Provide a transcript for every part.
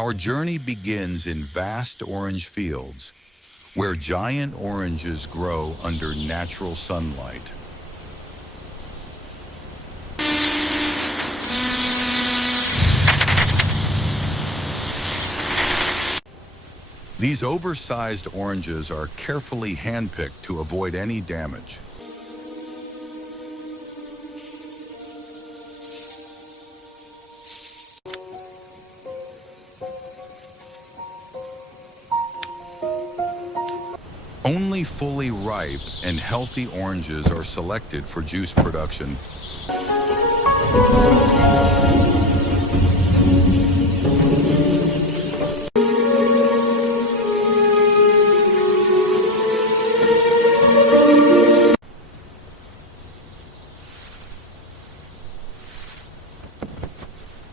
Our journey begins in vast orange fields, where giant oranges grow under natural sunlight. These oversized oranges are carefully handpicked to avoid any damage. Only fully ripe and healthy oranges are selected for juice production.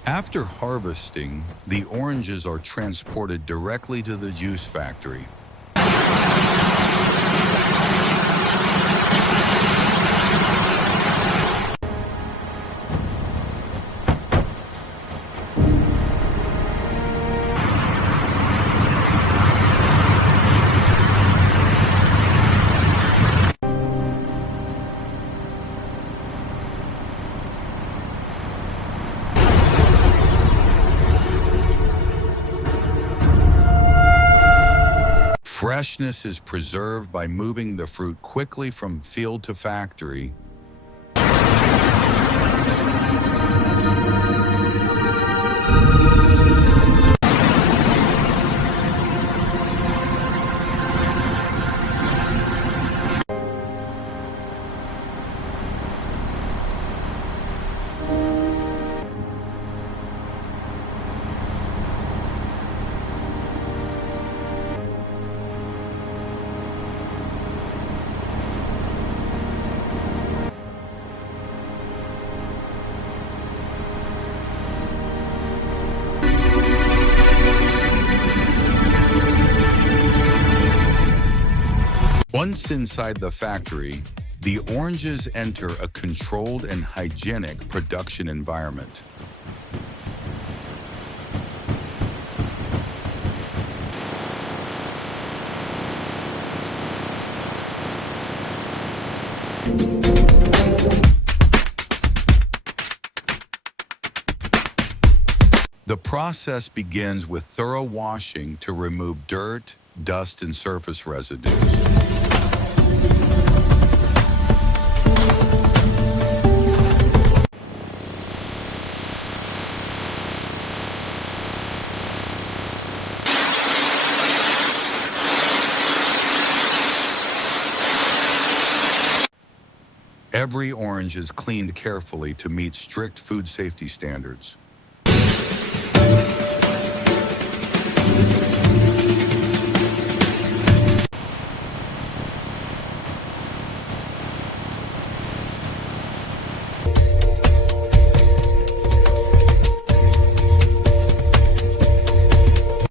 After harvesting, the oranges are transported directly to the juice factory. Freshness is preserved by moving the fruit quickly from field to factory. Once inside the factory, the oranges enter a controlled and hygienic production environment. The process begins with thorough washing to remove dirt, dust, and surface residues. Every orange is cleaned carefully to meet strict food safety standards.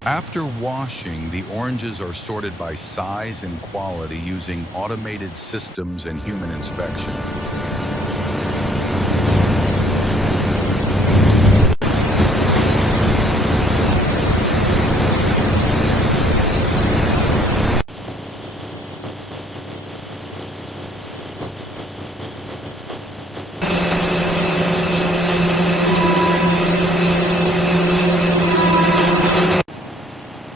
After washing, the oranges are sorted by size and quality using automated systems and human inspection.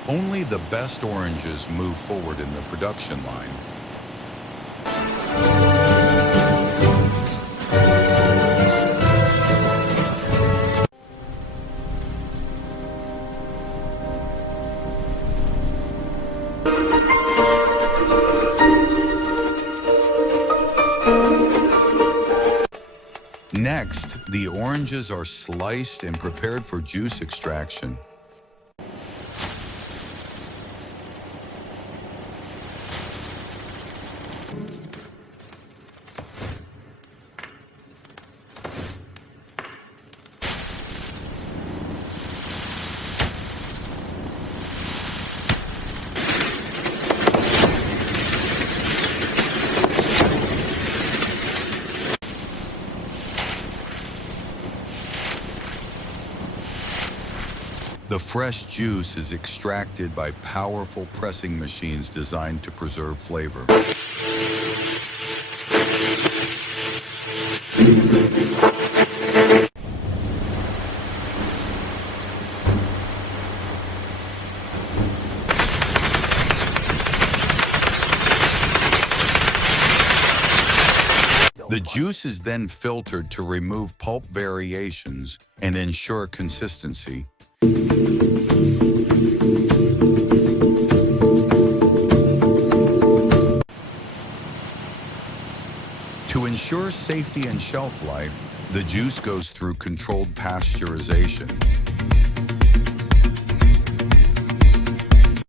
Only the best oranges move forward in the production line. Next, the oranges are sliced and prepared for juice extraction. The fresh juice is extracted by powerful pressing machines designed to preserve flavor. The juice is then filtered to remove pulp variations and ensure consistency. To ensure safety and shelf life, the juice goes through controlled pasteurization.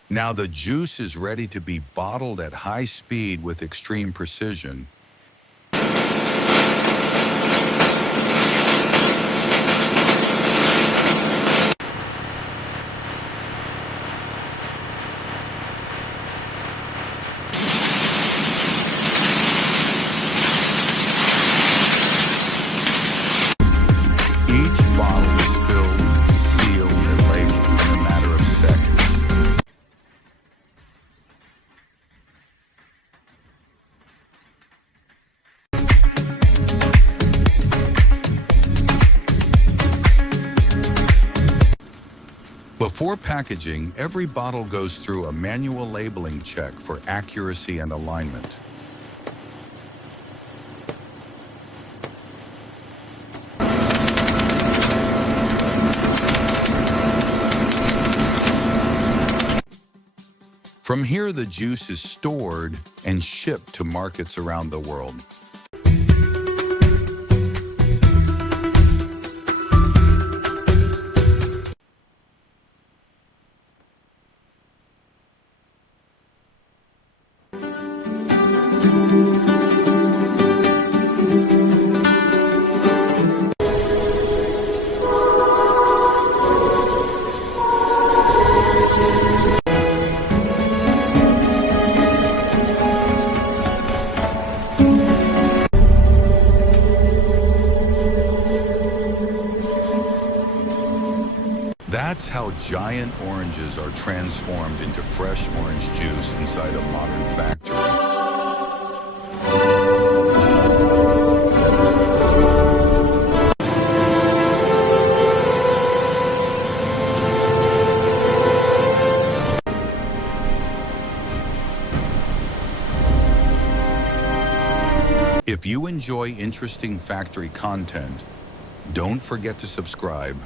Now the juice is ready to be bottled at high speed with extreme precision. Before packaging, every bottle goes through a manual labeling check for accuracy and alignment. From here, the juice is stored and shipped to markets around the world. That's how giant oranges are transformed into fresh orange juice inside a modern factory. If you enjoy interesting factory content, don't forget to subscribe.